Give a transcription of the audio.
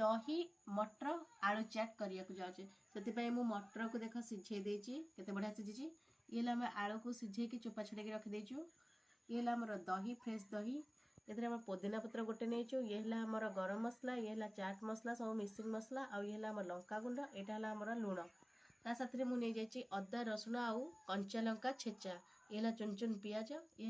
दही मटर आलू चाट करिया को जाउछे सेति मु मटर को देख सिझे देछि केते बढ़िया सिझिछि। ये हम आलू को सिझे की चोपा छड़े रखी देछु। ये हमर दही फ्रेश दही एथरे हम पुदीना पत्र गोटे नेछु। ये हमर गरम मसला ये चाट मसला सब मिक्सिंग मसला आ ये हमर लंका गुंड एटा हमर लूण ता साथरे मु नै जाइछि अदा रसुण आउ कंचा लंका छेचा ये चुन चुन पियाज ये